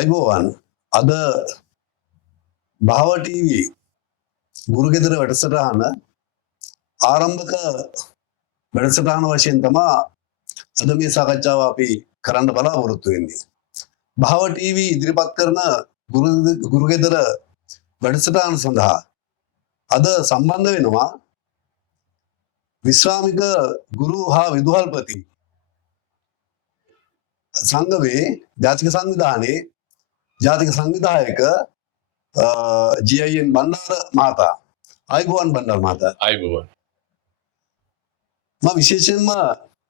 අයිබෝවන් අද භාව ටීවී ගුරුගෙදර වැඩසටහන ආරම්භක වැඩසටහන වශයෙන් තමා අද මේ සාකච්ඡාව අපි කරන්න බලාපොරොත්තු වෙන්නේ. භාව ටීවී ඉදිරිපත් කරන ගුරුගෙදර වැඩසටහන සඳහා අද සම්බන්ධ වෙනවා විශ්‍රාමික ගුරු හා විදුහල්පති සංගමේ ජාතික සංවිධානයේ ජාතික සංවිධායක ජීඅයිඑන් බණ්ඩාර මහතා. අයිබෝවන් බණ්ඩාර මහතා. අයිබෝවන්. මම විශේෂයෙන්ම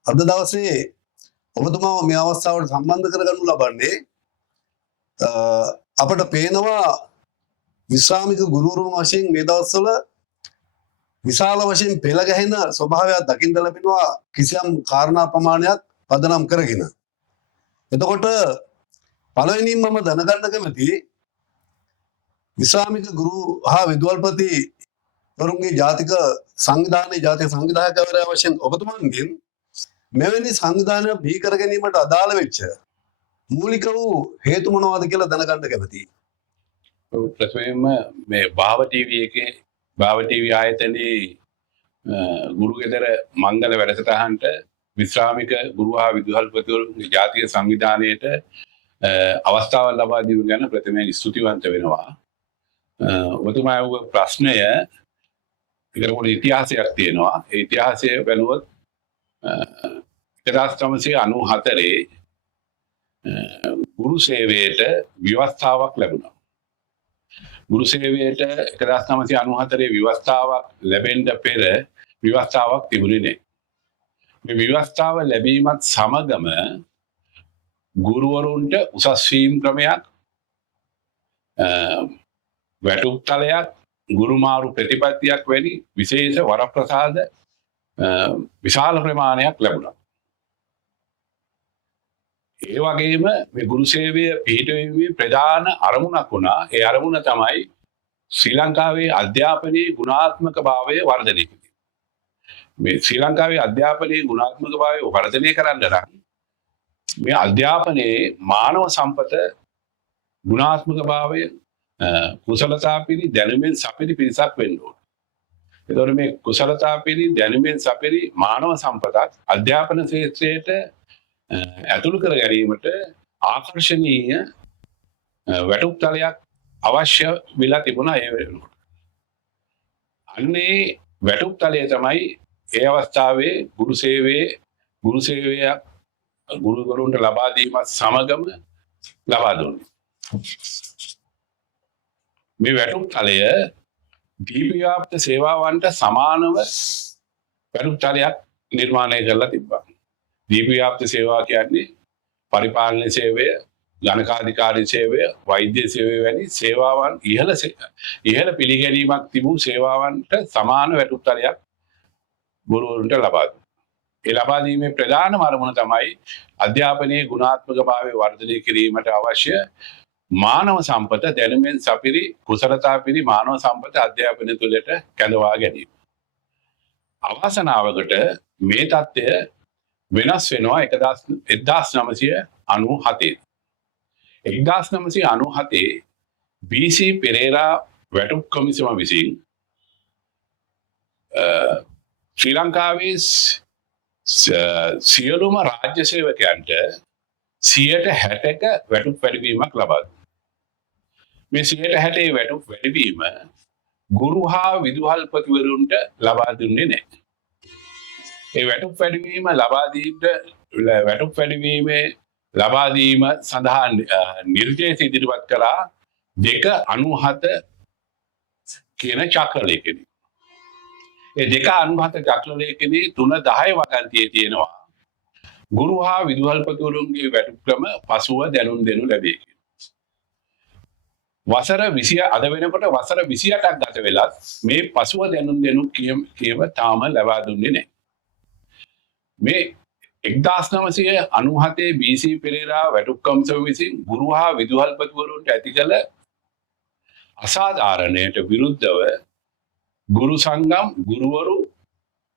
අද දවසේ ඔබතුමාව මේ අවස්ථාවට සම්බන්ධ කරගන්නු ලබන්නේ අපට පේනවා විශ්‍රාමික ගුරුවරුන් වශයෙන් මේ දවස්වල විශාල වශයෙන් පෙළ ගැහෙන ස්වභාවයක් දකින්න ලැබෙනවා කිසියම් කාරණා ප්‍රමාණයක් පදනම් කරගෙන. එතකොට පළවෙනිම මම දැනගන්න කැමති විශ්‍රාමික ගුරු හා විදුහල්පති වරුන්ගේ ජාතික සංවිධානයේ ජාතික සංවිධායකවරයා වශයෙන් ඔබතුමන්ගෙන් මෙවැනි සංවිධානයක් බිහි කර ගැනීමට අදාළ වෙච්ච මූලික වූ හේතු මොනවද කියලා දැනගන්න කැමතියි. ප්‍රථමයෙන්ම මේ භාව ටීවී එකේ භාව ටීවී ආයතනයේ ගුරුගෙදර මංගල වැඩසටහනට විශ්‍රාමික ගුරු හා විදුහල්පතිවරුන්ගේ ජාතික සංවිධානයට අවස්ථාවක් ලබා දීම ගැන ප්‍රථමයෙන් ස්තුතිවන්ත වෙනවා. ඔබතුමාගේ ප්‍රශ්නය ඒකට පොඩි ඉතිහාසයක් තියෙනවා. ඒ ඉතිහාසය බලුවොත් 1994 ගුරු සේවයට ව්‍යවස්ථාවක් ලැබුණා. ගුරු සේවයට 1994 ව්‍යවස්ථාවක් ලැබෙන්න පෙර ව්‍යවස්ථාවක් තිබුණේ නැහැ. මේ ව්‍යවස්ථාව ලැබීමත් සමගම ගුරුවරුන්ට උසස් වීම් ක්‍රමයක්, වැටුප් තලයක්, ගුරුමාරු ප්‍රතිපත්තියක් වැනි විශේෂ වරප්‍රසාද විශාල ප්‍රමාණයක් ලැබුණා. ඒ වගේම මේ ගුරු සේවය පිළිපැදීමේ ප්‍රධාන අරමුණක් වුණා. ඒ අරමුණ තමයි ශ්‍රී ලංකාවේ අධ්‍යාපනයේ ගුණාත්මක භාවය වර්ධනය කිරීම. මේ ශ්‍රී ලංකාවේ අධ්‍යාපනයේ ගුණාත්මක භාවය වර්ධනය කරන්න නම් මේ අධ්‍යාපනයේ මානව සම්පත ගුණාත්මක භාවය කුසලතා පිරි දැනුමෙන් සපිරි පිරිසක් වෙන්න ඕන. ඒතකොට මේ කුසලතා පිරි දැනුමෙන් සපිරි මානව සම්පතක් අධ්‍යාපන ක්ෂේත්‍රයට ඇතුළු කර ගැනීමට ආකර්ෂණීය වැටුප් තලයක් අවශ්‍ය වෙලා තිබුණා ඒ වෙනකොට. අන්නේ වැටුප් තලය තමයි ඒ අවස්ථාවේ ගුරු සේවය ගුරුවරුන්ට ලබා දීමත් සමගම ලබා දුන්නේ. මේ වැටුප් තලය දීප්තිව්‍යාප්ත සේවාවන්ට සමානව වැටුප් තලයක් නිර්මාණය කරලා තිබ්බා. දීප්තිව්‍යාප්ත සේවා කියන්නේ පරිපාලන සේවය, ගණකාධිකාරී සේවය, වෛද්‍ය සේවය වැනි සේවාවන් ඉහළ පිළිගැනීමක් තිබූ සේවාවන්ට සමාන වැටුප් තලයක් ගුරුවරුන්ට ලබා දුන්නා. ඒ ලබා දීමේ ප්‍රධානම අරමුණ තමයි අධ්‍යාපනයේ ගුණාත්මක භාවය වර්ධනය කිරීමට අවශ්‍ය මානව සම්පත දැනුමෙන් සපිරි කුසලතා පිරි මානව සම්පත අධ්‍යාපනය තුළට කැඳවා ගැනීම. අවසනාවකට මේ தත්ත්වය වෙනස් වෙනවා 1997. 1997 බී.සී. පෙරේරා වැටුප් කොමිසම විසින් ශ්‍රී ලංකාවේ සියලුම රාජ්‍ය සේවකයන්ට 60% වැටුප් වැඩිවීමක් ලබා දුන්නා. මේ 60% වැටුප් වැඩිවීම ගුරු හා විදුහල්පතිවරුන්ට ලබා දුන්නේ නැහැ. ඒ වැටුප් වැඩිවීම ලබා දීම සඳහා නිර්දේශ ඉදිරිපත් කළා 297 කියන චක්‍රලේඛනය. ඒ 297 චක්‍රලේඛනයේ 310 වගන්තියේ තියෙනවා ගුරු හා විදුහල්පතිවරුන්ගේ වැටුප් ක්‍රම පසුව දැනුම් දෙනු ලැබේ. වසර 20 අද වෙනකොට වසර 28ක් ගත වෙලා මේ පසුව දැනුම් දෙනු කියව තාම ලබා දුන්නේ නැහැ. මේ 1997 බී.සී. පෙරේරා වැටුප් කොමිසම විසින් ගුරු හා විදුහල්පතිවරුන්ට ඇති කළ අසාධාරණයට විරුද්ධව ගුරු සංගම් ගුරුවරු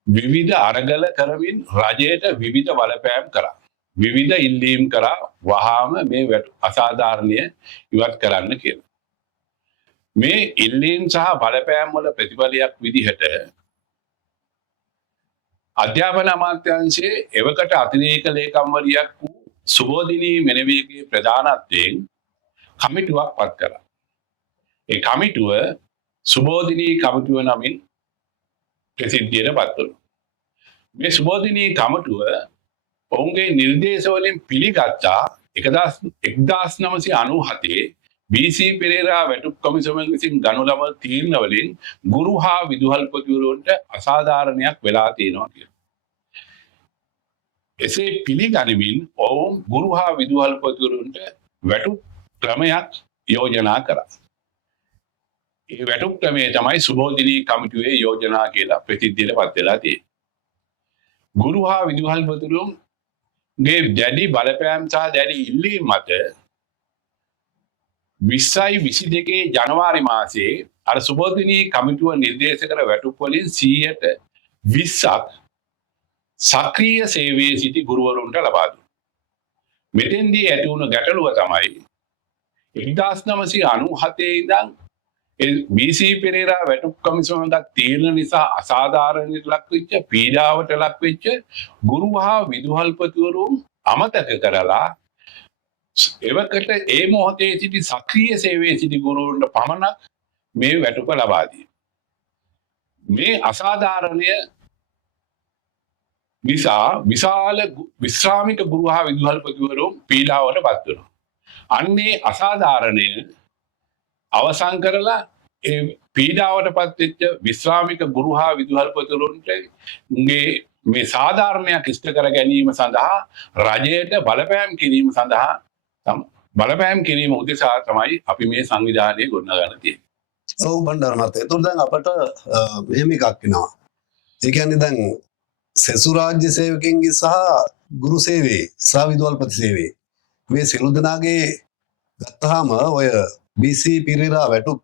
විවිධ අරගල කරමින් රජයට විවිධ බලපෑම් කරා. විවිධ ඉල්ලීම් කරා වහාම මේ අසාධාරණය ඉවත් කරන්න කියලා. මේ ඉල්ලීම් සහ බලපෑම් වල ප්‍රතිඵලයක් විදිහට අධ්‍යාපන අමාත්‍යාංශයේ එවකට අතිරේක ලේකම්වරියක් වූ සුබෝධිනී මෙනවියගේ ප්‍රධානත්වයෙන් කමිටුවක් පත් කළා. ඒ කමිටුව සුබෝධිනී කමිටුව නමින් ප්‍රසිද්ධියට පත් වුණා. මේ සුබෝධිනී කමිටුව ඔවුන්ගේ නිර්දේශ වලින් පිළිගත්තා 1997 බී.සී. පෙරේරා වැටුප් කොමිසම විසින් ගනු ලබන තීරණ වලින් ගුරු හා විදුහල්පතිවරුන්ට අසාධාරණයක් වෙලා තියෙනවා කියලා. එසේ පිළිගනිමින් ඔවුන් ගුරු හා විදුහල්පතිවරුන්ට වැටුප් ක්‍රමයක් යෝජනා කරා. ඒ වැටුප් ක්‍රමය තමයි සුබෝධිනී කමිටුවේ යෝජනා කියලා ප්‍රසිද්ධියට පත් වෙලා තියෙන්නේ. ගුරු හා විදුහල්පතිවරුන්ගේ දැඩි බලපෑම් සහ දැඩි ඉල්ලීම් මත 2022 ජනවාරි මාසයේ අර සුබෝධිනී කමිටුව නිර්දේශ කර වැටුප් වලින් 20%ක් සක්‍රීය සේවයේ සිටි ගුරුවරුන්ට ලබා දුන්නා. මෙතෙන්දී ඇති වුණු ගැටලුව තමයි 1997 ඉඳන් බී.සී. පෙරේරා වැටුප් කොමිසමක් තීරණ නිසා අසාධාරණයට ලක් වෙච්ච පීඩාවට ලක් වෙච්ච ගුරු හා විදුහල්පතිවරුන් අමතක කරලා එවකට ඒ මොහොතේ සිටි සක්‍රීය සේවයේ සිටි ගුරුවරුන්ට පමණක් මේ වැටුප ලබා දී. මේ අසාධාරණය නිසා විශාල විශ්‍රාමික ගුරු හා විදුහල්පතිවරුන් පීඩාවට පත් වෙනවා. අන්නේ අසාධාරණය අවසන් කරලා ඒ පීඩාවට පත් වෙච්ච විශ්‍රාමික ගුරු හා විදුහල්පතිවරුන්ට මේ සාධාරණයක් ඉෂ්ට කර ගැනීම සඳහා රජයට බලපෑම් කිරීම සඳහා බලපෑම් කිරීම උදෙසා තමයි අපි මේ සංවිධානය ගොඩනගන්න තියෙන්නේ. ඔව් බණ්ඩාර මහත්තයා. ඒතකොට දැන් අපට මෙහෙම එකක් වෙනවා. ඒ කියන්නේ දැන් සෙසු රාජ්‍ය සේවකයන්ගේ සහ ගුරු සේවයේ සහ විදුහල්පති සේවයේ මේ සියලු දෙනාගේ ගත්තාම ඔය බී.සී. පෙරේරා වැටුප්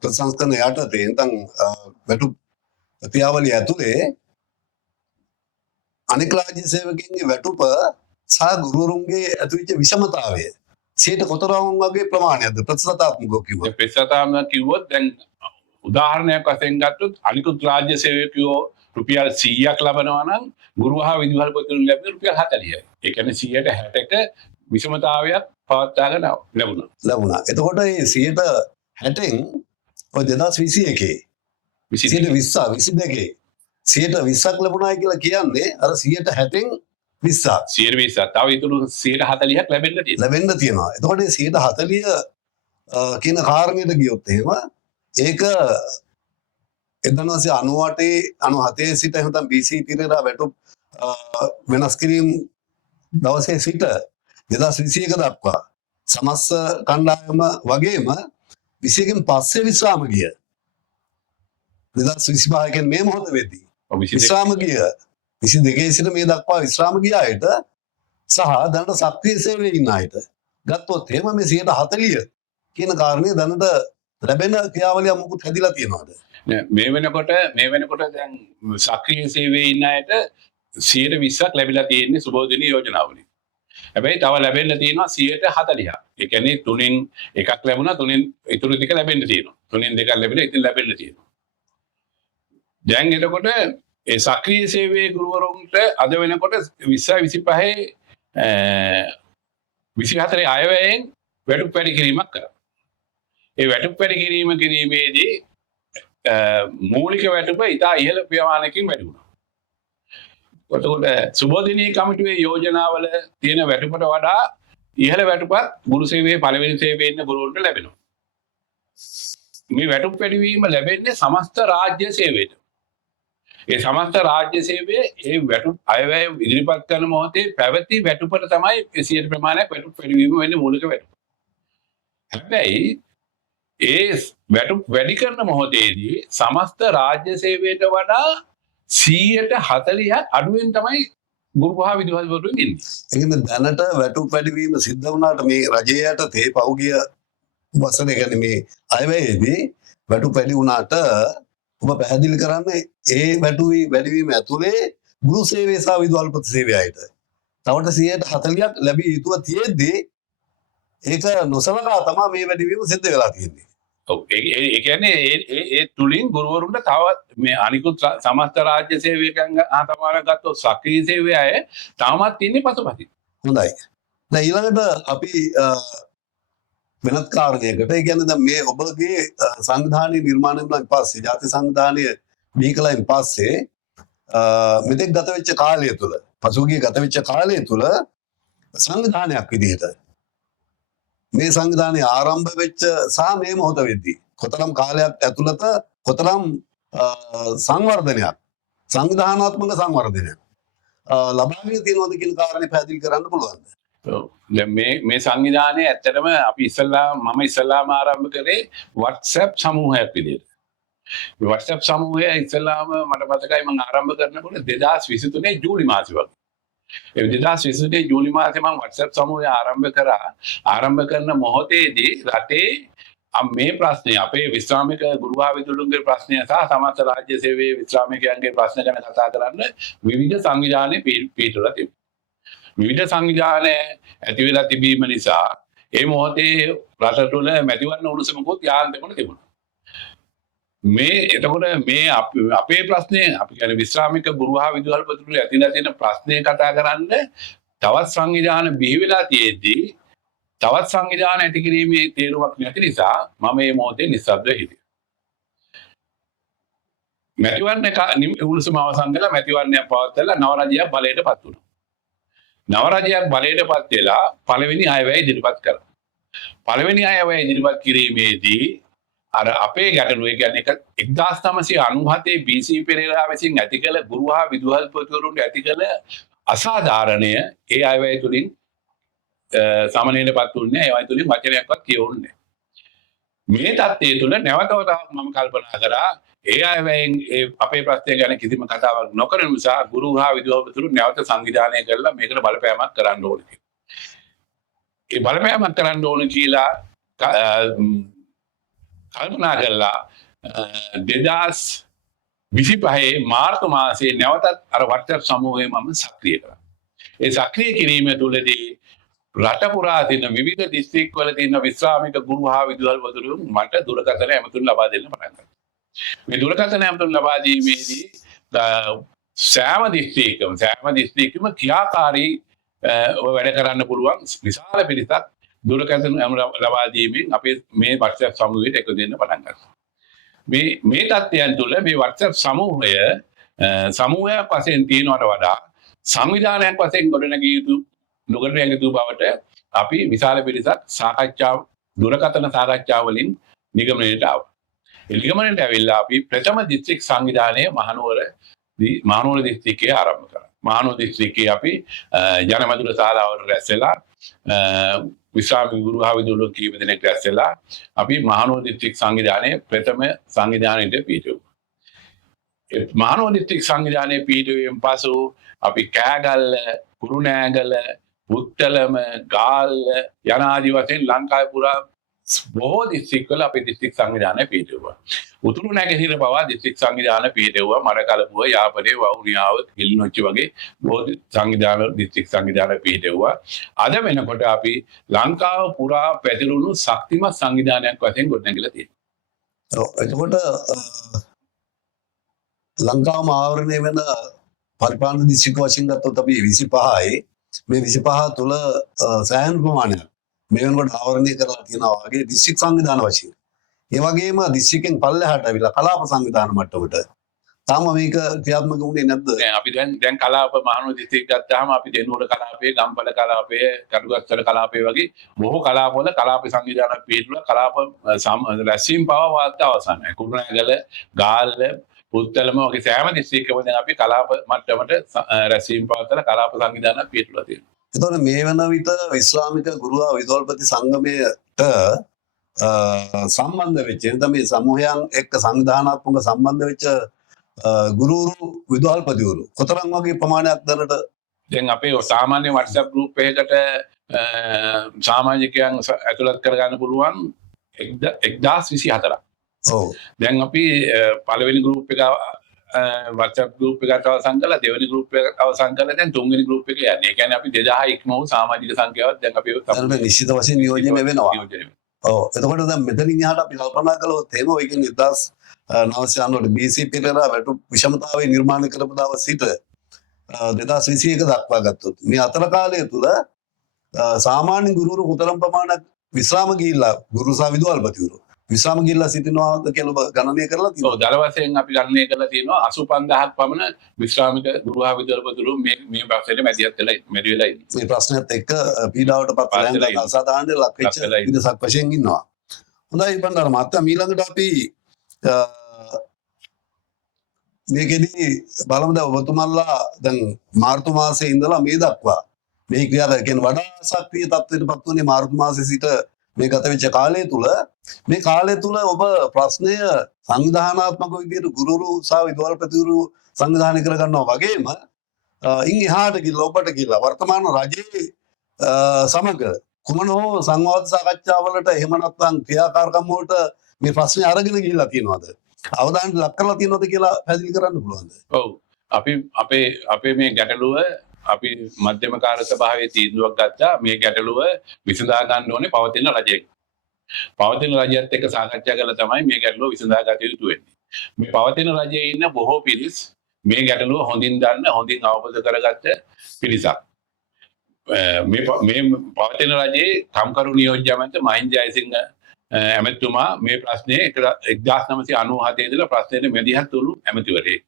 ප්‍රසංස්කරණ යටතේ නැත්නම් වැටුප් ක්‍රියාවලිය ඇතුලේ අනෙක් රාජ්‍ය සේවකයන්ගේ වැටුප සහ ගුරුවරුන්ගේ ඇතිවෙච්ච විෂමතාවය සියයට කොතරම් වගේ ප්‍රමාණයක්ද ප්‍රතිශතාත්මකව කිව්වොත්? ප්‍රතිශතාත්මකව කිව්වොත් දැන් උදාහරණයක් වශයෙන් ගත්තොත් අනිකුත් රාජ්‍ය සේවකයෝ රුපියල් 100ක් ලබනවා නම් ගුරු හා විදුහල්පතිවරුන් ලැබෙන රුපියල් 40යි. ඒ කියන්නේ 160ක විෂමතාවයක් පවත්වාගෙන ලැබුණා. එතකොට මේ 160න් ඔය 2021 22 120ක් ලැබුණායි කියලා කියන්නේ අර 160න් 20ක්. 120ක්. තව ඊටු 140ක් ලැබෙන්න තියෙනවා. එතකොට මේ 140 කියන කාරණයට ගියොත් එහෙම ඒක 1998 සිට එහෙනම් බී.සී. පෙරේරා වැටුප් වෙනස් කිරීම දවසේ සිට 2021 දක්වා සමස්ත කණ්ඩායම වගේම 21කින් පස්සේ විශ්‍රාම ගිය 2025 කියන්නේ මේ මොහොත වෙද්දී විශ්‍රාම ගිය 22 සිට මේ දක්වා විශ්‍රාම ගිය අයට සහ දැනට සක්‍රීය සේවයේ ඉන්න අයට ගත්තොත් එහෙම මේ 140 කියන කාරණේ දැනට ලැබෙන ක්‍රියාවලිය මොකුත් හැදිලා තියෙනවද? මේ වෙනකොට දැන් සක්‍රීය සේවයේ ඉන්න අයට 120ක් ලැබිලා තියෙන්නේ සුබෝධිනී යෝජනාවලින්. හැබැයි තව ලැබෙන්න තියෙනවා 140ක්. ඒ කියන්නේ 3න් එකක් ලැබුණා 3න් ඉතුරු ටික ලැබෙන්න තියෙනවා. 3න් දෙකක් ලැබිලා ඉතින් ලැබෙන්න තියෙනවා. දැන් එතකොට ඒ සක්‍රීය සේවයේ ගුරුවරුන්ට අද වෙනකොට 20 25 අයවැයෙන් වැටුප් වැඩි කිරීමක් කරා. ඒ වැටුප් වැඩි කිරීමේදී මූලික වැටුප ඉතා ඉහළ ප්‍රමාණයකින් වැඩි වුණා. එතකොට සුබෝධිනී කමිටුවේ යෝජනාවල තියෙන වැටුපට වඩා ඉහළ වැටුපක් ගුරු සේවයේ පළවෙනි සේවයේ ඉන්න ගුරුවරුන්ට ලැබෙනවා. මේ වැටුප් වැඩිවීම ලැබෙන්නේ සමස්ත රාජ්‍ය සේවයට. ඒ සමස්ත රාජ්‍ය සේවයේ ඒ වැටුප් අයවැය ඉදිරිපත් කරන මොහොතේ පැවති වැටුපට තමයි 100 ප්‍රමාණයක් වැටුප් වැඩිවීම වෙන්නේ මූලික වැටුප. හැබැයි ඒ වැටුප් වැඩි කරන මොහොතේදී සමස්ත රාජ්‍ය සේවයට වඩා 140ක් අඩුවෙන් තමයි ගුරු හා විදුහල්පතිවරුන් ඉන්නේ. ඒ කියන්නේ දැනට වැටුප් වැඩිවීම සිද්ධ වුණාට මේ රජයට තේ පෞගිය වසරේ කියන්නේ මේ අයවැයේදී වැටුප් වැඩි වුණාට ඔබ පැහැදිලි කරන්නේ ඒ වැඩිවීම ඇතුලේ ගුරු සේවය සහ විදුහල්පති සේවයයිද තවට 140ක් ලැබිය යුතුව තියෙද්දී ඒක නොසලකා තමයි මේ වැඩිවීම සිද්ධ වෙලා තියෙන්නේ. ඒ කියන්නේ ඒ තුලින් ගුරුවරුන්ට තවත් මේ අනිකුත් සමස්ත රාජ්‍ය සේවකයන් අතමාර ගත්තොත් සක්‍රීය සේවය අය තාමත් ඉන්නේ පසුපසින්. හොඳයි. දැන් ඊළඟට අපි වෙනත් කාරණයකට ඒ කියන්නේ දැන් මේ ඔබගේ සංවිධානයේ නිර්මාණය වුණාන් පස්සේ ජාතික සංවිධානය බිහි කළයින් පස්සේ මෙතෙක් ගත වෙච්ච කාලය තුළ පසුගිය ගත වෙච්ච කාලය තුළ සංවිධානයක් විදිහට මේ සංවිධානය ආරම්භ වෙච්ච සහ මේ මොහොත වෙද්දී කොතරම් කාලයක් ඇතුළත කොතරම් සංවර්ධනයක් සංවිධානාත්මක සංවර්ධනයක් ලබාගෙන තියෙනවද කියන කාරණේ පැහැදිලි කරන්න පුළුවන්ද? දැන් මේ සංවිධානය ඇත්තටම අපි මම ඉස්සල්ලාම ආරම්භ කරේ WhatsApp සමූහයක් විදිහට. මේ WhatsApp සමූහය ඉස්සල්ලාම මට මතකයි මම ආරම්භ කරනකොට 2023 ජූලි මාසෙ වගේ. ඒ 2023 ජූලි මාසෙ මම WhatsApp සමූහය ආරම්භ කරා. ආරම්භ කරන මොහොතේදී රටේ මේ ප්‍රශ්නය අපේ විශ්‍රාමික ගුරුහාවිදුරුන්ගේ ප්‍රශ්නය සහ සමස්ත රාජ්‍ය සේවයේ විශ්‍රාමිකයන්ගේ ප්‍රශ්න ගැන කතා කරන්න විවිධ සංවිධාන පිටුලා තිබුණා. විවිධ සංවිධාන ඇති වෙලා තිබීම නිසා ඒ මොහොතේ රට තුළ මැතිවරණ උණුසුමකුත් යාන්තමන තිබුණා. එතකොට මේ අපේ ප්‍රශ්නය අපි කියන්නේ විශ්‍රාමික ගුරුහාවිදුහල්පතිතුරු ඇතිලා තියෙන ප්‍රශ්නය කතා කරන්න තවත් සංවිධාන බිහි වෙලා තියෙද්දී තවත් සංවිධාන ඇති කිරීමේ තේරුමක් නැති නිසා මම මේ මොහොතේ නිස්සබ්දව හිටියා. මැතිවරණ උණුසුම අවසන් කළා මැතිවරණයක් පවත්වලා නව රජයක් බලයට පත් වුණා. නව රජයක් බලයට පත් වෙලා පළවෙනි අයවැය ඉදිරිපත් කළා. පළවෙනි අයවැය ඉදිරිපත් කිරීමේදී අර අපේ ගැටලුව කියන්නේ 1997 BC පෙරේරා විසින් ඇති කළ ගුරු හා විදුහල්පතිවරුන්ට ඇති කළ අසාධාරණය ඒ අයවැය තුලින් සාමාන්‍යයෙන්පත් වුණේ ඒ අයවැය තුලින් වචනයක්වත් කියවුන්නේ මේ தත්ත්වය තුල නැවතවතාවක් මම කල්පනා කරා ඒ අයවැයෙන් අපේ ප්‍රශ්නය ගැන කිසිම කතාවක් නොකරන නිසා ගුරු හා විදුහල්පතිවරු නැවත සංවිධානය කරලා මේකට බලපෑමක් කරන්න ඕනේ කියලා. ඒ බලපෑමක් කරන්න ඕනේ කියලා කල්පනා කළා 2025 මාර්තු මාසයේ නැවතත් අර WhatsApp සමූහය මම සක්‍රිය කරා. ඒ සක්‍රිය කිරීම තුළදී රට පුරා තියෙන විවිධ දිස්ත්‍රික් වල තියෙන විශ්‍රාමික ගුරු හා විදුහල්පතිවරු මට දුරකථන ඇමතුම් ලබා දෙන්න පටන් ගත්තා. මේ දුරකථන ඇමතුම් ලබා දීමේදී සෑම දිස්ත්‍රික්කම ක්‍රියාකාරී වැඩ කරන්න පුළුවන් විශාල පිරිසක් දුරකථන ලබා දීමෙන් අපේ මේ WhatsApp සමූහයට එකතු වෙන්න පටන් ගත්තා. මේ තත්ත්වයන් තුළ මේ WhatsApp සමූහයක් වශයෙන් තියෙනවට වඩා සංවිධානයක් වශයෙන් ගොඩනැගිය යුතු නොගොඩනැගිය යුතු බවට අපි විශාල පිරිසක් දුරකථන සාකච්ඡා වලින් නිගමනයට ආවා. ඒ නිගමනයට ඇවිල්ලා අපි ප්‍රථම දිස්ත්‍රික් සංවිධානය මහනුවර දිස්ත්‍රික්කයේ ආරම්භ කරා. මහනුවර දිස්ත්‍රික්කයේ අපි ජනමදුර ශාලාවට රැස් වෙලා විශ්‍රාමික ගුරු හා විදුහල්පතිවරු කීප දෙනෙක් රැස් වෙලා අපි මහනුවර දිස්ත්‍රික් සංවිධානයේ ප්‍රථම සංවිධානයට පිහිටුවා. ඒ මහනුවර දිස්ත්‍රික් සංවිධානයේ පිහිටුවීමෙන් පසු අපි කෑගල්ල, කුරුණෑගල, පුත්තලම, ගාල්ල යන ආදී වශයෙන් ලංකාවේ පුරා බොහෝ දිස්ත්‍රික්වල අපේ දිස්ත්‍රික් සංවිධානය පිහිටුවා. උතුරු නැගෙනහිර පවා දිස්ත්‍රික් සංවිධාන පිහිටුවා. මරකලපුව, යාපනයේ, වවුනියාව, කිලිනොච්චි වගේ බොහෝ දිස්ත්‍රික් සංවිධාන පිහිටුවා. අද වෙනකොට අපි ලංකාව පුරා පැතිරුණු ශක්තිමත් සංවිධානයක් වශයෙන් ගොඩනැගිලා තියෙනවා. එතකොට ලංකාවම ආවරණය වෙන පරිපාලන දිස්ත්‍රික් වශයෙන් ගත්තොත් අපි 25යි. මේ 25 තුළ සෑහෙන ප්‍රමාණයක් මේ වෙනකොට ආවරණය කරලා තියෙනවා වගේ දිස්ත්‍රික් සංවිධාන වශයෙන්. ඒ වගේම දිස්ත්‍රික්කෙන් පල්ලෙහාට අවිලා කලාප සංවිධාන මට්ටමට තාම මේක ක්‍රියාත්මක වුණේ නැද්ද? අපි දැන් කලාප මහනුවර දිස්ත්‍රික් ගත්තාම අපි දෙනුවර කලාපයේ, ගම්පල කලාපයේ, කටුගස්තර කලාපයේ වගේ බොහෝ කලාපවල කලාප සංවිධාන පිළිතුරු කලාප රැස්වීම පවා වාර්තා අවසන්යි. කුරුණෑගල, ගාල්ල, පුත්තලම වගේ සෑම දිස්ත්‍රික්කම දැන් අපි කලාප මට්ටමට රැස්වීම පවත්වලා කලාප සංවිධාන පිළිතුරුලා තියෙනවා. එතකොට මේ වන විට ඉස්ලාමික ගුරු හා විදුහල්පති සංගමයට සම්බන්ධ වෙච්ච එතන මේ සමූහයන් එක්ක සංවිධානාත්මක සම්බන්ධ වෙච්ච ගුරුවරු විදුහල්පතිවරු කොතරම් වගේ ප්‍රමාණයක් දැනට දැන් අපේ සාමාන්‍ය WhatsApp group එකකට සමාජිකයන් ඇතුළත් කරගන්න පුළුවන් 1024ක්. ඔව්. දැන් අපි පළවෙනි group එක WhatsApp group එකකට අවසන් කළා, දෙවෙනි group එකට අවසන් කළා, දැන් තුන්වෙනි group එක යන්නේ. ඒ කියන්නේ අපි 2000 ඉක්ම වූ සමාජික සංඛ්‍යාවක් දැන් අපි දැනට නිශ්චිත වශයෙන් නියෝජනය වෙනවා. ඔව් එතකොට දැන් මෙතනින් එහාට අපි කල්පනා කළොත් එහෙම ඔය කියන්නේ 1990 BC පෙරේරා වැටු විෂමතාවය නිර්මාණය කරපු දවස් සිට 2021 දක්වා ගත්තොත් මේ අතර කාලය තුල සාමාන්‍ය ගුරුවරු කොතරම් ප්‍රමාණයක් විශ්‍රාම ගිහිල්ලා ගුරු සහ විදුහල්පතිවරු විශ්‍රාම ගිහිල්ලා සිටිනවාද කියලා ඔබ ගණනය කරලා තියෙනවා. ඔව් දල වශයෙන් අපි ගණනය කරලා තියෙනවා 85000ක් පමණ විශ්‍රාමික ගුරු සහ විදුහල්පතිවරු මේ ප්‍රශ්නෙට මැදිහත් වෙලා ඉන්නේ. මේ ප්‍රශ්නයත් එක්ක පීඩාවට පත් වෙලා අසාධාරණ ලක් වෙච්ච ඉදසක් වශයෙන් ඉන්නවා. හොඳයි බණ්ඩාර මහත්තයා ඊළඟට අපි මේකෙදි බලමු දැන් ඔබතුමන්ලා දැන් මාර්තු මාසයේ ඉඳලා මේ දක්වා මේ ක්‍රියාව කියන්නේ වඩා සක්‍රීය තත්ත්වයට පත් වුණේ මාර්තු මාසයේ සිට මේ ගත වෙච්ච කාලය තුල මේ කාලය තුල ඔබ ප්‍රශ්නය සංවිධානාත්මක විදිහට ගුරුවරු සහ විදුහල්පතිවරු සංවිධානය කර ගන්නවා වගේම ඉන් එහාට ගිහිල්ලා ඔබට ගිහිල්ලා වර්තමාන රජයේ සමග කුමන හෝ සංවාද සාකච්ඡාවලට එහෙම නැත්නම් ක්‍රියාකාරකම් වලට මේ ප්‍රශ්නේ අරගෙන ගිහිල්ලා තියෙනවද? අවධානයට ලක් කරලා තියෙනවද කියලා පැහැදිලි කරන්න පුළුවන්ද? ඔව් අපි අපේ මේ ගැටලුව අපි මධ්‍යම කාර්ය සභාවේ තීන්දුවක් ගත්තා මේ ගැටලුව විසඳා ගන්න ඕනේ පවතින රජයක. පවතින රජයත් එක්ක සාකච්ඡා කරලා තමයි මේ ගැටලුව විසඳා ගත යුතු වෙන්නේ. මේ පවතින රජයේ ඉන්න බොහෝ පිරිස් මේ ගැටලුව හොඳින් දන්න හොඳින් අවබෝධ කරගත්ත පිරිසක්. මේ පවතින රජයේ කම්කරු නියෝජ්‍ය ඇමති මහින්ද ජයසිංහ ඇමතුමා මේ ප්‍රශ්නේ 1997 ඉඳලා ප්‍රශ්නෙට මැදිහත් වුණු ඇමතිවරයෙක්.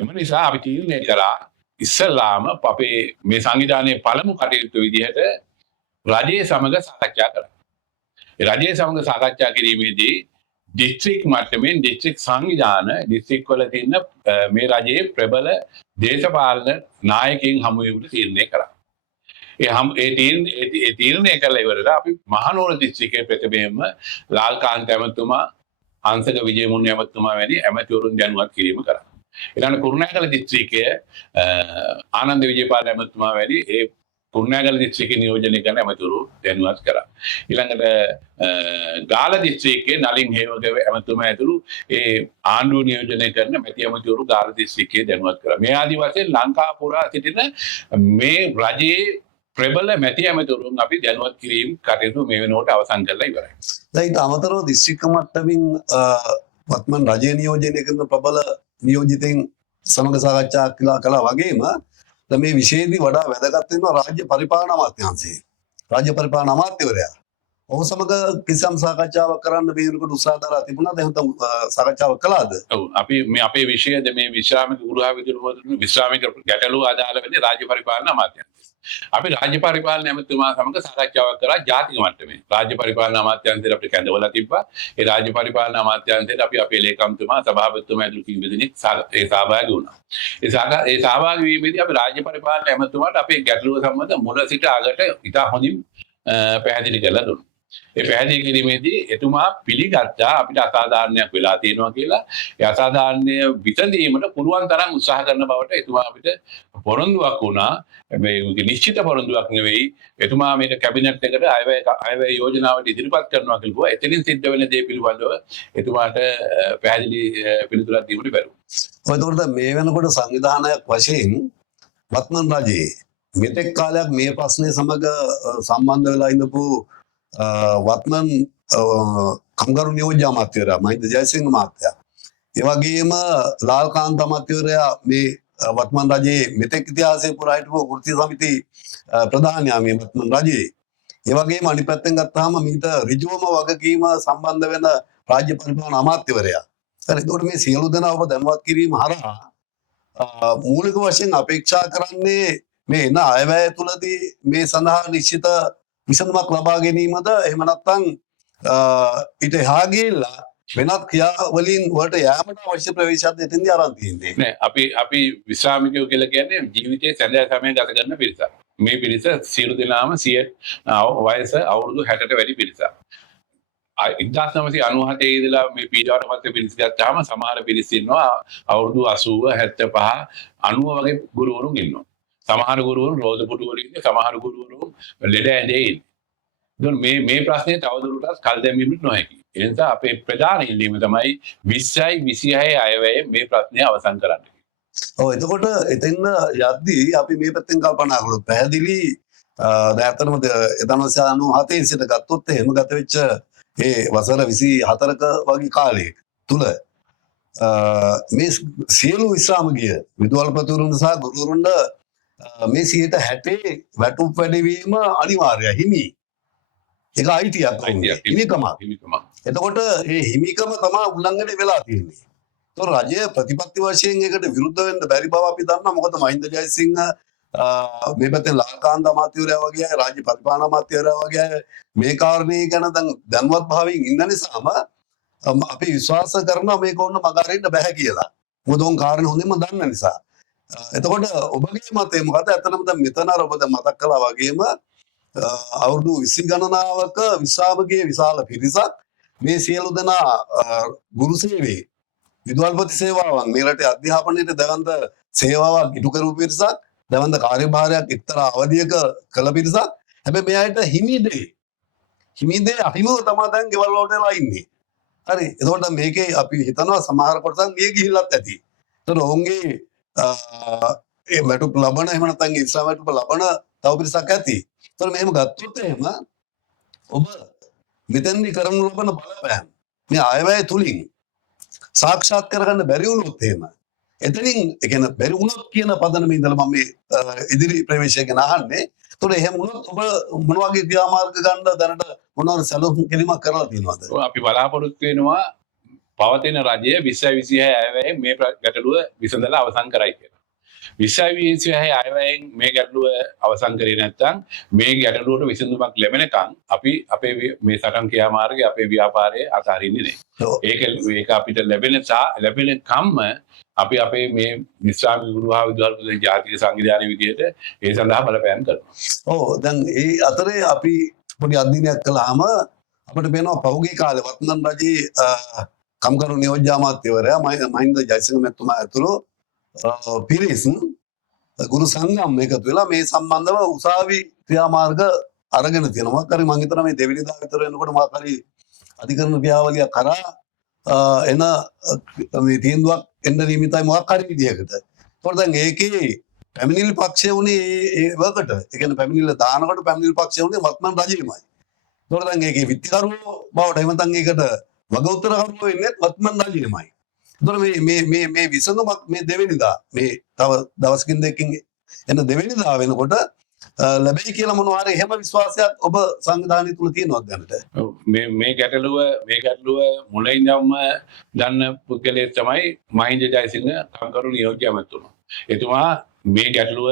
එම නිසා අපි තීරණය කළා ඉස්සලාම අපේ මේ සංවිධානයේ පළමු කටයුතු විදිහට රජයේ සමග සාකච්ඡා කරා. ඒ රජයේ සමග සාකච්ඡා කිරීමේදී දිස්ත්‍රික් මට්ටමින් දිස්ත්‍රික් සංවිධාන දිස්ත්‍රික් වල තියෙන මේ රජයේ ප්‍රබල දේශපාලන නායකයින් හමු වීමට තීරණය කරා. ඒ තීරණය කළා ඉවරලා අපි මහනුවර දිස්ත්‍රික්කයේ ප්‍රතිබේම ලාල්කාන්ත ඇමතුමා හංසක විජේමුණි ඇමතුමා වැනි ඇමතිවරුන් දැනුවත් කිරීම කරා. ඊළඟ කුරුණෑගල දිස්ත්‍රික්කයේ ආනන්ද විජේපාල ඇමතුමා වැනි ඒ කුරුණෑගල දිස්ත්‍රික්කේ නියෝජනය කරන ඇමතිවරු දැනුවත් කරා. ඊළඟට ගාල්ල දිස්ත්‍රික්කයේ නලින් හේවගම ඇමතුමා ඇතුළු ඒ ආණ්ඩුව නියෝජනය කරන මැති ඇමතිවරු ගාල්ල දිස්ත්‍රික්කයේ දැනුවත් කරා. මේ ආදි වශයෙන් ලංකාව පුරා සිටින මේ රජයේ ප්‍රබල මැති ඇමතිවරුන් අපි දැනුවත් කිරීම කටයුතු මේ වෙනකොට අවසන් කරලා ඉවරයි. දැන් ඊට අමතරව දිස්ත්‍රික්ක මට්ටමින් වත්මන් රජයේ නියෝජනය කරන ප්‍රබල නියෝජිතයින් සමග සාකච්ඡා කළා වගේම දැන් මේ විශේෂදී වඩා වැදගත් වෙනවා රාජ්‍ය පරිපාලන අමාත්‍යාංශය. රාජ්‍ය පරිපාලන අමාත්‍යවරයා. ඔහු සමග කිසියම් සාකච්ඡාවක් කරන්න මේ වෙනකොට උත්සාහ දරලා තිබුණාද? එහෙනම් සාකච්ඡාවක් කළාද? ඔව් අපි මේ අපේ විෂයද මේ විශ්‍රාමික ගුරු හා විදුහල්පති විශ්‍රාමික ගැටලුව අදාළ වෙන්නේ රාජ්‍ය පරිපාලන අමාත්‍යාංශය. අපි රාජ්‍ය පරිපාලන ඇමතුමා සමග සාකච්ඡාවක් කරා ජාතික මට්ටමේ. රාජ්‍ය පරිපාලන අමාත්‍යාංශයට අපිට කැඳවලා තිබ්බා. ඒ රාජ්‍ය පරිපාලන අමාත්‍යාංශයට අපි අපේ ලේකම්තුමා සභාපතිතුමා ඇතුළු කීප දෙනෙක් සහභාගී වුණා. ඒ සහභාගී වීමේදී අපි රාජ්‍ය පරිපාලන ඇමතුමාට අපේ ගැටලුව සම්බන්ධ මුල සිට අගට ඉතා හොඳින් පැහැදිලි කරලා දුන්නා. ඒ පැහැදිලි කිරීමේදී එතුමා පිළිගත්තා අපිට අසාධාරණයක් වෙලා තියෙනවා කියලා. ඒ අසාධාරණය විසඳීමට පුළුවන් තරම් උත්සාහ කරන බවට එතුමා අපිට පොරොන්දුවක් වුණා. මේ නිශ්චිත පොරොන්දුවක් නෙවෙයි. එතුමා මේක කැබිනට් එකට අයවැය යෝජනාවට ඉදිරිපත් කරනවා කියලා. එතනින් සිද්ධ වෙන දේ පිළිබඳව එතුමාට පැහැදිලි පිළිතුරක් දීමට බැරුණා. එතකොට මේ වෙනකොට සංවිධානයක් වශයෙන් වත්මන් රජයේ මෙතෙක් කාලයක් මේ ප්‍රශ්නේ සමග සම්බන්ධ වෙලා ඉඳපු වත්මන් කම්කරු නියෝජ්‍ය අමාත්‍යවරයා මහින්ද ජයසිංහ මහත්තයා ඒ වගේම ලාල්කාන්ත අමාත්‍යවරයා මේ වත්මන් රජයේ මෙතෙක් ඉතිහාසයේ පුරා හිටපු වෘත්තීය සමිති ප්‍රධානියා මේ වත්මන් රජයේ ඒ වගේම අනිත් පැත්තෙන් ගත්තාම මීට ඍජුවම වගකීම සම්බන්ධ වෙන රාජ්‍ය පරිපාලන අමාත්‍යවරයා. හරි ඒකට මේ සියලු දෙනා ඔබ දැනුවත් කිරීම හරහා මූලික වශයෙන් අපේක්ෂා කරන්නේ මේ එන අයවැය තුලදී මේ සඳහා නිශ්චිත විසඳුමක් ලබා ගැනීමද එහෙම නැත්නම් ඊට එහා ගිහිල්ලා වෙනත් ක්‍රියාවලින් වලට යෑමට අවශ්‍ය ප්‍රවේශයක් එතෙන්දී අරන් තියෙන්නේ නෑ අපි විශ්‍රාමිකයෝ කියලා කියන්නේ ජීවිතයේ සැඳෑ සමය ගත කරන පිරිසක්. මේ පිරිස සියලු දෙනාම වයස අවුරුදු 60ට වැඩි පිරිසක්. 1997 ඉඳලා මේ පීඩාවට පස්සේ පිරිස ගත්තාම සමහර පිරිස් ඉන්නවා අවුරුදු 80 75 90 වගේ ගුරුවරුන් ඉන්නවා. සමහර ගුරුවරුන් රෝද පුටු වල ඉන්නේ, සමහර ගුරුවරුන් ලෙඩ ඇඳේ ඉන්නේ. මේ ප්‍රශ්නය තවදුරටත් කල් දැමීමට නොහැකි. ඒ නිසා අපේ ප්‍රධාන ඉල්ලීම තමයි 20යි 26 අයවැය මේ ප්‍රශ්නය අවසන් කරන්න. ඔව් එතකොට එතෙන් යද්දී අපි මේ පැත්තෙන් කල්පනා කළොත් පැහැදිලි දැන් ඇත්තටම 1997 සිට ගත්තොත් එහෙම ගත වෙච්ච ඒ වසර 24ක වගේ කාලයක තුල මේ සියලු විශ්‍රාම ගිය විදුහල්පතිවරුන් සහ ගුරුවරුන්ට මේ 60 වැටුප් වැඩිවීම අනිවාර්යයි හිමි. ඒක අයිතියක් හිමිකමක්. එතකොට මේ හිමිකම තමයි උල්ලංඝනය වෙලා තියෙන්නේ. ඒතොර රජය ප්‍රතිපත්ති වශයෙන් ඒකට විරුද්ධ වෙන්න බැරි බව අපි දන්නවා. මොකද මහින්ද ජයසිංහ මේ පැත්තේ ලාල්කාන්ත අමාත්‍යවරයා වගේ රාජ්‍ය පරිපාලන අමාත්‍යවරයා වගේ මේ කාරණේ ගැන දැනුවත් භාවයෙන් ඉන්න නිසාම අපි විශ්වාස කරනවා මේක ඕන මගහරින්න බෑ කියලා. මොකද උන් කාරණේ හොඳින්ම දන්න නිසා. එතකොට ඔබගේ මතය මොකද? ඇත්තටම දැන් මෙතන අර ඔබ දැන් මතක් කළා වගේම අවුරුදු 20 ගණනාවක විශ්‍රාමකයේ විශාල පිරිසක් මේ සියලු දෙනා ගුරු සේවයේ විදුහල්පති සේවාවන් මේ රටේ අධ්‍යාපනයේ දවන්ත සේවාවක් ඉටු කරපු පිරිසක් දවන්ත කාර්යභාරයක් එක්තරා අවධියක කළ පිරිසක්. හැබැයි මෙයාට හිමිදේ අහිමිව තමයි දැන් ගෙවල් වලට එලා ඉන්නේ. හරි. එතකොට මේකේ අපි හිතනවා සමහර කොටසක් මිය ගිහිල්ලත් ඇති. එතකොට ඔවුන්ගේ ඒ වැටුප් ලබන එහෙම නැත්නම් ඉස්ලාම වැටුප ලබන තව පිරිසක් ඇති. එතකොට මෙහෙම ගත්තොත් එහෙම ඔබ මෙතෙන්දි කරනු ලබන බලපෑම් මේ අයවැය තුලින් සාක්ෂාත් කරගන්න බැරි වුණොත් එහෙම එතනින් ඒ කියන්නේ බැරි වුණොත් කියන පදනම ඉඳලා මම මේ ඉදිරි ප්‍රවේශය ගැන අහන්නේ. එතකොට එහෙම වුණොත් ඔබ මොන වගේ ක්‍රියාමාර්ග ගන්න දැනට මොනවාර සැලසුම් කිරීමක් කරලා තියෙනවද? අපි බලාපොරොත්තු වෙනවා පවතින රජය 2026 අයවැයෙන් මේ ගැටලුව විසඳලා අවසන් කරයි කියලා. 2026 අයවැයෙන් මේ ගැටලුව අවසන් කරේ නැත්නම් මේ ගැටලුවට විසඳුමක් ලැබෙනකන් අපි අපේ මේ සටන් ක්‍රියාමාර්ගය අපේ ව්‍යාපාරය අතහරින්නේ නැහැ. ඒක අපිට ලැබෙන කම්ම අපි අපේ මේ විශ්‍රාමික ගුරු හා විදුහල්පති ජාතික සංවිධානයේ විදියට ඒ සඳහා බලපෑම් කරනවා. ඔව් දැන් ඒ අතරේ අපි පොඩි අධ්‍යයනයක් කළාම අපිට පේනවා පහුගිය කාලේ වත්මන් රජයේ කම්කරු නියෝජ්‍ය අමාත්‍යවරයා මහින්ද ජයසිංහ මැතිතුමා ඇතුළු පිරිස් ගුරු සංගම් එකතු වෙලා මේ සම්බන්ධව උසාවි ක්‍රියාමාර්ග අරගෙන තියෙනවා. මොකක් හරි මම හිතනවා මේ දෙවෙනිදා විතර වෙනකොට මොකක් හරි අධිකරණ ක්‍රියාවලිය කරා එන මේ තීන්දුවක් එන්න නියමිතයි මොකක් හරි විදියකට. ඒතකොට දැන් ඒකේ පැමිණිලි පක්ෂය උනේ ඒ වකට. ඒ කියන්නේ පැමිණිල්ල දානකොට පැමිණිලි පක්ෂය උනේ වත්මන් රජයමයි. ඒතකොට දැන් ඒකේ විත්තිකරුවෝ බවට එහෙම නැත්නම් ඒකට වග උත්තරකරුවෝ වෙන්නේ වත්මන් රජයමයි. ඒතකොට මේ විසඳුමක් මේ දෙවෙනිදා මේ තව දවසකින් දෙකකින් එන දෙවෙනිදා වෙනකොට ලැබෙයි කියලා මොනවා හරි එහෙම විශ්වාසයක් ඔබ සංවිධානය තුල තියෙනවද දැනට? මේ ගැටලුව මුලින්ම දන්න පුද්ගලයෙක් තමයි මහින්ද ජයසිංහ කම්කරු නියෝජ්‍ය ඇමතුමා. එතුමා මේ ගැටලුව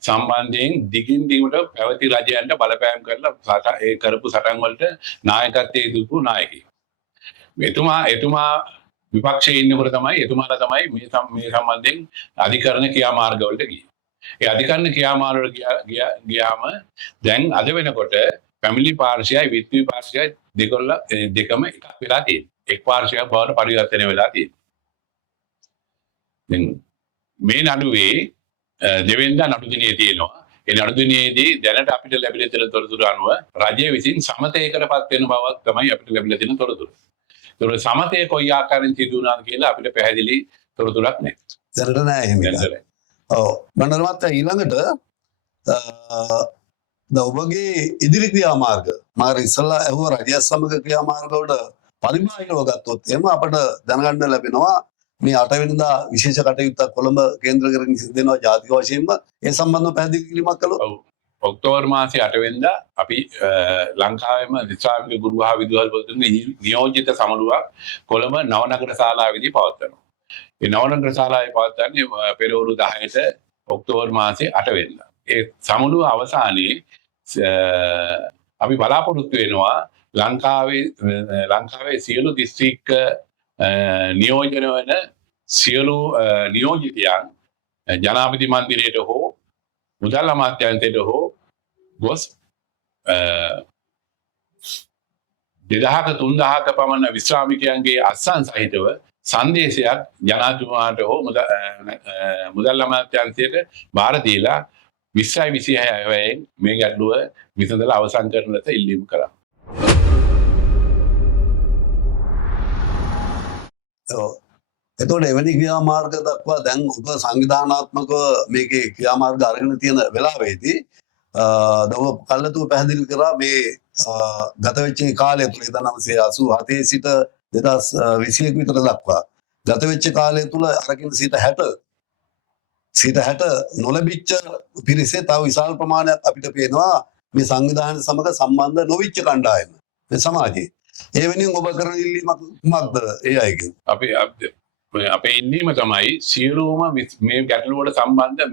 සම්බන්ධයෙන් දිගින් දිගට පැවති රජයන්ට බලපෑම් කරලා ඒ කරපු සටන් වලට නායකත්වයේ දුපු නායකයෙක්. එතුමා විපක්ෂයේ ඉන්නකොට තමයි එතුමාලා තමයි මේ සම්බන්ධයෙන් අධිකරණ ක්‍රියාමාර්ග වලට ගියේ. ඒ අධිකරණ ක්‍රියාමාර්ග වලට ගියාම දැන් අද වෙනකොට පැමිණිලි පාර්ශ්වයයි විත්ති පාර්ශ්වයයි දෙකම එකක් වෙලා තියෙනවා. එක් පාර්ශ්වයක් බවට පරිවර්තනය වෙලා තියෙනවා. දැන් මේ නඩුවේ දෙවෙනිදා නඩු දිනේ තියෙනවා. ඒ නඩු දිනේදී දැනට අපිට ලැබිලා තියෙන තොරතුරු අනුව රජය විසින් සමතයකටපත් වෙන බවක් තමයි අපිට ලැබිලා තියෙන තොරතුරු. ඒතකොට සමතය කොයි ආකාරයෙන් සිදු වුණාද කියලා අපිට පැහැදිලි තොරතුරක් නැහැ. දැනට නැහැ එහෙම. ඔව් මණ්ඩල මහත්තයා ඊළඟට ඔබගේ ඉදිරි ක්‍රියාමාර්ග මාර ඉස්සලා ඇහුව රජය සමග ක්‍රියාමාර්ග වලට පරිබාහිරව ගත්තොත් එහෙම අපිට දැනගන්න ලැබෙනවා මේ 8 වෙනිදා විශේෂ කටයුත්තක් කොළඹ කේන්ද්‍ර කරගෙන සිදු වෙනවා ජාතික වශයෙන්ම ඒ සම්බන්ධව පැහැදිලි කිරීමක් කළොත්. ඔව් ඔක්තෝබර් මාසයේ 8 වෙනිදා අපි ලංකාවේම විශ්‍රාමික ගුරු හා විදුහල්පතිතුන්ගේ නියෝජිත සමුළුවක් කොළඹ නවනගර ශාලාවේදී පවත්වනවා. ඒ නවනගර ශාලාවේ පවත්වන්නේ පෙරවරු 10ට ඔක්තෝබර් මාසයේ 8 වෙනිදා. ඒ සමුළුව අවසානයේ අපි බලාපොරොත්තු වෙනවා ලංකාවේ සියලු දිස්ත්‍රික්ක නියෝජන වන සියලු නියෝජිතයන් ජනාධිපති මන්දිරයට හෝ මුදල් අමාත්‍යාංශයට හෝ ගොස් 2000ක 3000ක පමණ විශ්‍රාමිකයන්ගේ අත්සන් සහිතව සංදේශයක් ජනාධිපතිතුමාට හෝ මුදල් අමාත්‍යාංශයට බාර දීලා 2026 මේ ගැටලුව විසඳලා අවසන් කරන ලෙස ඉල්ලීම කරා. එතකොට එවැනි ක්‍රියාමාර්ග දක්වා දැන් ඔබ සංවිධානාත්මකව මේකේ ක්‍රියාමාර්ග අරගෙන තියෙන වෙලාවේදී ඔබ කල්ලාතුව පැහැදිලි කරා මේ ගත වෙච්ච කාලය තුළ 1987 සිට 2021 විතර දක්වා ගත වෙච්ච කාලය තුළ අරගෙන 60 නොලැබිච්ච පිරිසේ තව විශාල ප්‍රමාණයක් අපිට පේනවා මේ සංවිධානය සමග සම්බන්ධ නොවිච්ච කණ්ඩායම මේ සමාජයේ. ඒ වෙනුවෙන් ඔබ කරන ඉල්ලීමක් කුමක්ද ඒ අයගෙන්? අපේ ඉල්ලීම තමයි සියලුම මේ ගැටලුවට සම්බන්ධ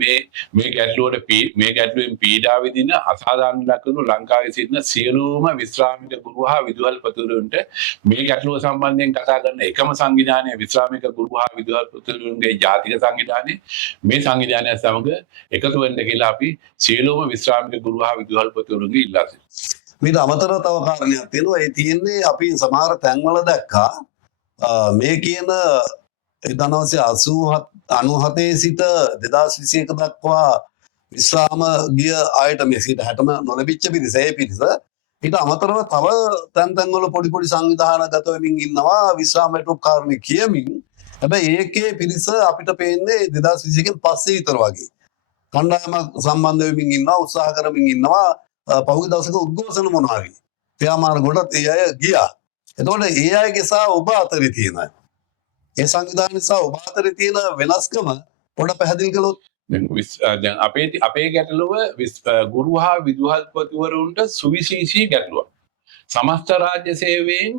මේ ගැටලුවෙන් පීඩා විඳින අසාධාරණ ලක්ෂණ ලංකාවේ සිටින සියලුම විශ්‍රාමික ගුරු හා විදුහල්පතිවරුන්ට මේ ගැටලුව සම්බන්ධයෙන් කතා කරන එකම සංවිධානය විශ්‍රාමික ගුරු හා විදුහල්පතිවරුන්ගේ ජාතික සංවිධානය මේ සංවිධානය සමග එකතු වෙන්න කියලා අපි සියලුම විශ්‍රාමික ගුරු හා විදුහල්පතිවරුන්ගේ ඉල්ලා සිටිනවා. මේට අමතරව තව කාරණයක් තියෙනවා. ඒ තියෙන්නේ අපි සමහර තැන්වල දැක්කා මේ කියන 1997 සිට 2021 දක්වා විශ්‍රාම ගිය අයට මේ 60ම නොලැබිච්ච පිරිස ඊට අමතරව තව තැන්වල පොඩි සංවිධානගත වෙමින් ඉන්නවා විශ්‍රාම වැටුප්කාරණේ කියමින්. හැබැයි ඒකේ පිරිස අපිට පේන්නේ 2021 පස්සේ විතර වගේ කණ්ඩායමක් සම්බන්ධ වෙමින් ඉන්නවා, උත්සාහ කරමින් ඉන්නවා. පහුගිය දවසක උද්ඝෝෂණ මොනවා හරි ක්‍රියාමාර්ග වලට ඒ අය ගියා. එතකොට ඒ අයගේ සහ ඔබ අතරේ තියෙන ඒ සංවිධානය සහ ඔබ අතරේ තියෙන වෙනස්කම පොඩ පැහැදිලි කළොත්. දැන් අපේ ගැටලුව ගුරු හා විදුහල්පතිවරුන්ට සුවිශේෂී ගැටලුවක්. සමස්ත රාජ්‍ය සේවයෙන්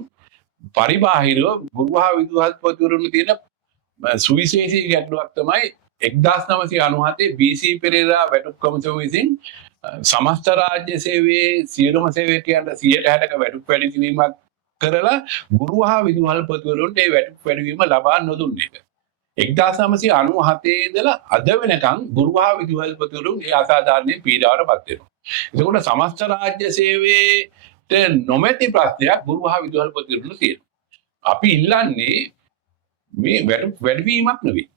පරිබාහිරව ගුරු හා විදුහල්පතිවරුන්ට තියෙන සුවිශේෂී ගැටලුවක් තමයි 1997 BC පෙරේරා වැටුප් කමිටුව විසින් සමස්ත රාජ්‍ය සේවයේ සියලුම සේවකයන්ට 60%ක වැටුප් වැඩි කිරීමක් කරලා ගුරු හා විදුහල්පතිවරුන්ට ඒ වැටුප් වැඩිවීම ලබා නොදුන්න එක. 1997 ඉඳලා අද වෙනකන් ගුරු හා විදුහල්පතිවරුන් ඒ අසාධාරණ පීඩාවටපත් වෙනවා. එතකොට සමස්ත රාජ්‍ය සේවයට නොමැති ප්‍රශ්නයක් ගුරු හා විදුහල්පතිවරුන්ට තියෙනවා. අපි ඉල්ලන්නේ මේ වැටුප් වැඩිවීමක් නෙවෙයි.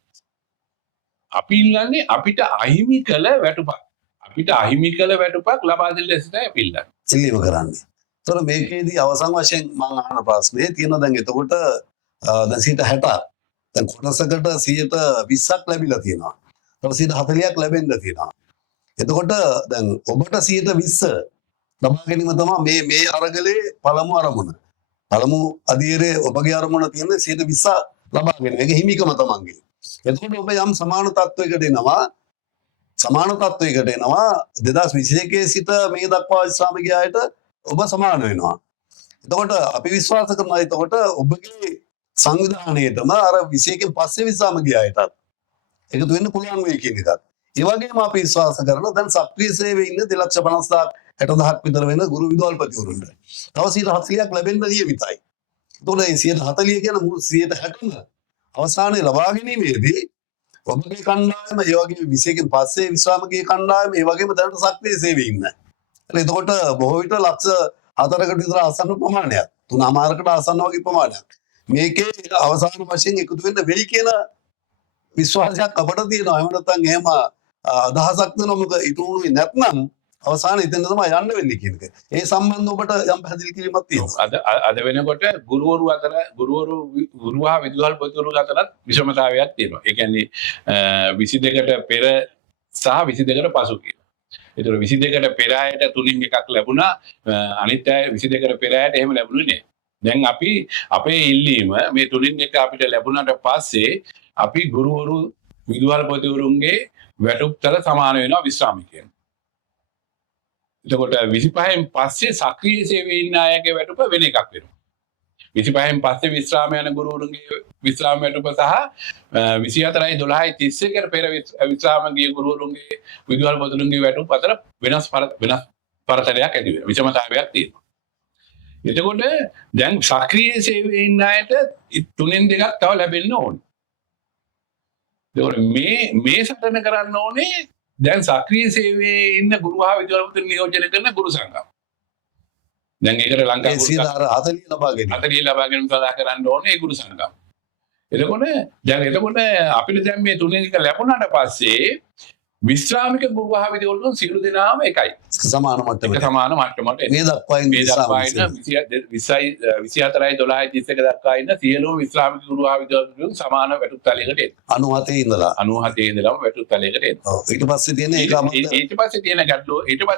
අපි ඉල්ලන්නේ අපිට අහිමි කළ වැටුපක්. අපිට අහිමි කළ වැටුපක් ලබා දෙන්න ලෙසයි අපි ඉල්ලන්නේ. ඉල්ලීම කරන්නේ. ඒතර මේකේදී අවසන් වශයෙන් මම අහන ප්‍රශ්නේ තියෙනවා දැන් එතකොට දැන් 60 දැන් කොටසකට 120ක් ලැබිලා තියෙනවා. තව 140ක් ලැබෙන්න තියෙනවා. එතකොට දැන් ඔබට 120 ලබා ගැනීම තමයි මේ අරගලේ පළමු අරමුණ. පළමු අධීරයේ ඔබගේ අරමුණ තියෙන 120 ලබා ගැනීම. ඒක හිමිකම තමන්ගේ. එතකොට ඔබ යම් සමාන තත්වයකට එනවා 2021 සිට මේ දක්වා විශ්‍රාම ගිය අයට ඔබ සමාන වෙනවා. එතකොට අපි විශ්වාස කරනවා එතකොට ඔබගේ සංවිධානයේටම අර 21කින් පස්සේ විශ්‍රාම ගිය අයටත් එකතු වෙන්න පුළුවන් වෙයි කියන එකත්. ඒ වගේම අපි විශ්වාස කරනවා දැන් සක්‍රීය සේවයේ ඉන්න 2,50,000 60,000ක් විතර වෙන ගුරු විදුහල්පතිවරුන්ට තව 140ක් ලැබෙන්න නියමිතයි. එතකොට මේ 140 කියන මුළු 160ම අවසානයේ ලබා ගැනීමේදී ඔබගේ කණ්ඩායම ඒ වගේ 21කින් පස්සේ විශ්‍රාම ගිය කණ්ඩායම ඒ වගේම දැනට සක්‍රීය සේවයේ ඉන්න. එතකොට බොහෝ විට ලක්ෂ 4කට විතර ආසන්න ප්‍රමාණයක් 3මාරකට ආසන්න වගේ ප්‍රමාණයක් මේකේ අවසාන වශයෙන් එකතු වෙන්න වෙයි කියන විශ්වාසයක් අපට තියෙනවා. එහෙම නැත්නම් එහෙම අදහසක් දෙනවා මොකද ඉතුරුනේ නැත්නම් අවසානයේ එතන තමයි යන්න වෙන්නේ කියන එක. ඒ සම්බන්ධව ඔබට යම් පැහැදිලි කිරීමක් තියෙනවා. අද වෙනකොට ගුරු හා විදුහල්පතිවරු අතරත් විෂමතාවයක් තියෙනවා. ඒ කියන්නේ 22කට පෙර සහ 22කට පසු කියලා. ඒතර 22කට පෙර අයට 3න් එකක් ලැබුණා. අනිත් අය 22කට පෙර අයට එහෙම ලැබුණේ නෑ. දැන් අපි අපේ ඉල්ලීම මේ 3න් එක අපිට ලැබුණාට පස්සේ අපි ගුරුවරු විදුහල්පතිවරුන්ගේ වැටුප්තර සමාන වෙනවා විශ්‍රාමිකයන්. එතකොට 25න් පස්සේ සක්‍රීය සේවයේ ඉන්න අයගේ වැටුප වෙන එකක් වෙනවා. 25න් පස්සේ විශ්‍රාම යන ගුරුවරුන්ගේ විශ්‍රාම වැටුප සහ 24/12/31කට පෙර විශ්‍රාම ගිය ගුරුවරුන්ගේ විදුහල්පතිවරුන්ගේ වැටුප අතර වෙනස් පරතරයක් ඇති වෙනවා. විෂමතාවයක් තියෙනවා. එතකොට දැන් සක්‍රීය සේවයේ ඉන්න අයට 3න් 2ක් තව ලැබෙන්න ඕනේ. එතකොට මේ සටන කරන්න ඕනේ දැන් සක්‍රීය සේවයේ ඉන්න ගුරු හා විදුහල්පතිවරුන් නියෝජනය කරන ගුරු සංඝම්. දැන් ඒකට ලංකාවේ 40 ලබා ගැනීම සඳහා කරන්න ඕනේ ඒ ගුරු සංඝම්. එතකොට අපිට දැන් මේ 3 එක ලැබුණාට පස්සේ විශ්‍රාමික ගුරු මහාවිද්‍යාලවල සියලු දෙනාම එකයි. සමාන එක මට්ටමට සමාන මට්ටමට එනවා. මේ දක්වා ඉන්න මේ දක්වා ඉන්න 24/12/31 දක්වා ඉන්න සියලුම විශ්‍රාමික ගුරු මහාවිද්‍යාලවල සමාන වැටුප් තලයකට එනවා. 97 ඉඳලා 97 ඉඳලම වැටුප් තලයකට එනවා. ඔව් ඊට පස්සේ තියෙන ඒක අමතක ඊට පස්සේ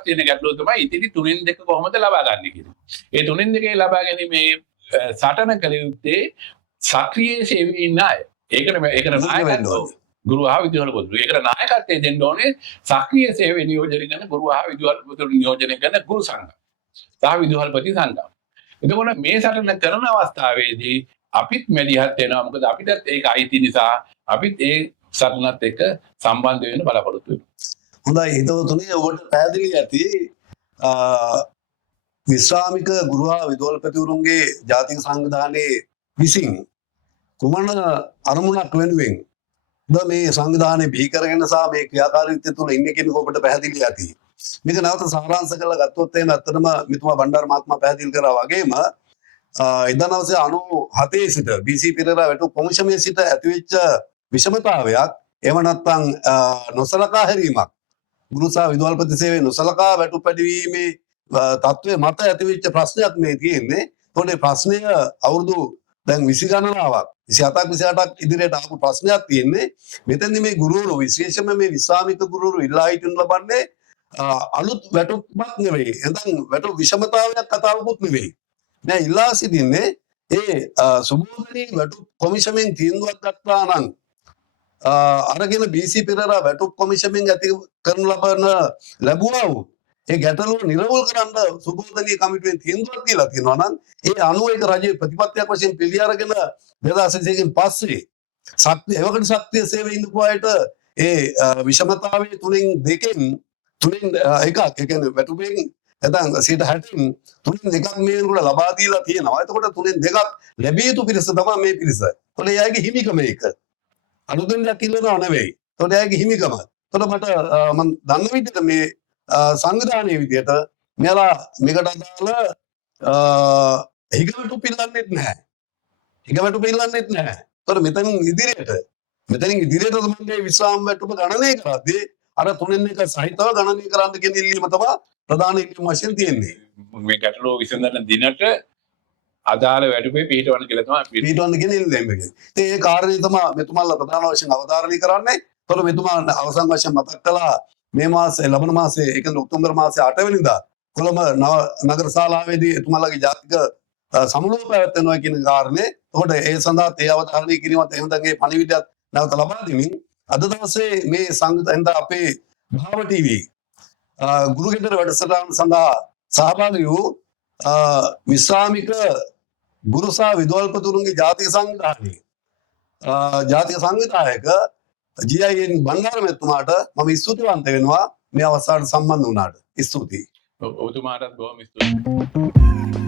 තියෙන ගැටලුව තමයි ඉතිරි 3න් 2 කොහොමද ලබා ගන්න කියන්නේ. ඒ 3න් 2 ලබා ගැනීමේ සටන කළ යුත්තේ සක්‍රීය සේවයේ ඉන්න අය. ඒකට නායකත්වය ගුරු මහාවිද්‍යාල පොදු. ඒකට නායකත්වය දෙන්න ඕනේ සක්‍රීය සේවයේ නියෝජනය කරන ගුරු මහාවිද්‍යාල පොදු නියෝජනය කරන ගුරු සංඝ. සහ විද්‍යාලපති සංඝ. එතකොට මේ සටන කරන අවස්ථාවේදී අපිත් මැදිහත් වෙනවා. මොකද අපිටත් ඒක අයිති නිසා අපිත් ඒ සටනත් එක්ක සම්බන්ධ වෙන්න බලාපොරොත්තු වෙනවා. හොඳයි හිතවතුනි ඔබට පැහැදිලි ඇති විශ්‍රාමික ගුරු හා විදුහල්පතිවරුන්ගේ ජාතික සංවිධානයේ විසින් කුමන අරමුණක් වෙනුවෙන් මේ සංවිධානය බිහි කරගෙන සහ මේ ක්‍රියාකාරීත්වය තුළ ඉන්නේ කියන ඔබට පැහැදිලි ඇති. මේක නැවත සාරාංශ කරලා ගත්තොත් එහෙනම් ඇත්තටම මෙතුමා බණ්ඩාර මහත්මයා පැහැදිලි කරා වගේම 1997 සිට BC පෙරේරා වැටුප් කොමිෂමේ සිට ඇතිවෙච්ච විෂමතාවයක් එහෙම නැත්නම් නොසලකා හැරීමක් ගුරු සහ විදුහල්පති සේවයේ නොසලකා වැටුප් වැඩිවීමේ තත්ත්වයේ මත ඇතිවෙච්ච ප්‍රශ්නයක් මේ තියෙන්නේ. ඒතකොට ප්‍රශ්නය අවුරුදු දැන් 20 ගණනාවක් 27ක් 28ක් ඉදිරියට ආපු ප්‍රශ්නයක් තියෙන්නේ. මෙතෙන්දි මේ ගුරුවරු විශේෂයෙන්ම මේ විශ්‍රාමික ගුරුවරු ඉල්ලා හිටින්න ලබන්නේ අලුත් වැටුප්මක් නෙවෙයි. එතන වැටුප් විෂමතාවයක් කතාවකුත් නෙවෙයි. දැන් ඉල්ලා සිටින්නේ ඒ සුබෝධනී වැටුප් කොමිෂමෙන් තීන්දුවක් ගත්තා නම් අරගෙන BC පෙරේරා වැටුප් කොමිෂමෙන් ඇති කරන ලැබුවා වූ ඒ ගැටලුව නිරවුල් කරන්න සුබෝධනී කමිටුවෙන් තීන්දුවක් දීලා තියෙනවා නම් ඒ අනුව ඒක රජයේ ප්‍රතිපත්තියක් වශයෙන් පිළි අරගෙන 2021 න් පස්සේ එවකට ශක්තිය සේවයේ ඉඳපු අයට ඒ විෂමතාවයේ තුනෙන් එකක් ඒ කියන්නේ වැටුපෙන් නැත්නම් 60න් තුනෙන් එකක් මේ වෙනකොට ලබා දීලා තියෙනවා. එතකොට තුනෙන් දෙකක් ලැබිය යුතු පිරිස තමයි මේ පිරිස. ඒතකොට එයාගේ හිමිකම ඒක. අනුදෙන් දකින්නව නෙවෙයි. ඒතකොට එයාගේ හිමිකම. ඒතකොට මට මම දන්න විදිහට මේ සංවිධානයේ විදිහට මෙයාලා මේකට අදාළ හිගවැටුප් ඉල්ලන්නෙත් නැහැ. හිගවැටුප් ඉල්ලන්නෙත් නැහැ. ඒතකොට මෙතනින් ඉදිරියට තමයි විශ්‍රාම වැටුප ගණනය කරද්දී අර තුනෙන් එක සහිතව ගණනය කරන්න කියන ඉල්ලීම තමයි ප්‍රධාන ඉල්ලීම වශයෙන් තියෙන්නේ. මේ ගැටලුව විසඳන දිනට අදාළ වැටුපේ පිටවන්න කියලා තමයි පිටවන්න කියන ඉල්ලීම එක. ඉතින් ඒ කාරණේ තමයි මෙතුමාලා ප්‍රධාන වශයෙන් අවධාරණය කරන්නේ. ඒතකොට මෙතුමා අවසන් වශයෙන් මතක් කළා මේ මාසේ ලබන මාසේ ඒ කියන්නේ ඔක්තෝබර් මාසේ 8 වෙනිදා කොළඹ නගර ශාලාවේදී එතුමාලගේ ජාතික සමුළුව පැවැත්වෙනවා කියන කාරණේ. ඒකට ඒ සඳහා ඒ අවධාරණය කිරීමත් එහෙම ඒ පණිවිඩයත් නැවත ලබා දෙමින් අද දවසේ මේ සංවිධානය අපේ භාව ටීවී ගුරුගෙදර වැඩසටහන සඳහා සහභාගී වූ විශ්‍රාමික ගුරු සහ විදුහල්පතිවරුන්ගේ ජාතික සංවිධානයේ ජාතික සංවිධායක ජී.ආයි.එන් බණ්ඩාර මහත්මයාට මම ස්තුතිවන්ත වෙනවා මේ අවස්ථාවට සම්බන්ධ වුණාට. ස්තුතියි. ඔබතුමාටත් බොහොම ස්තුතියි.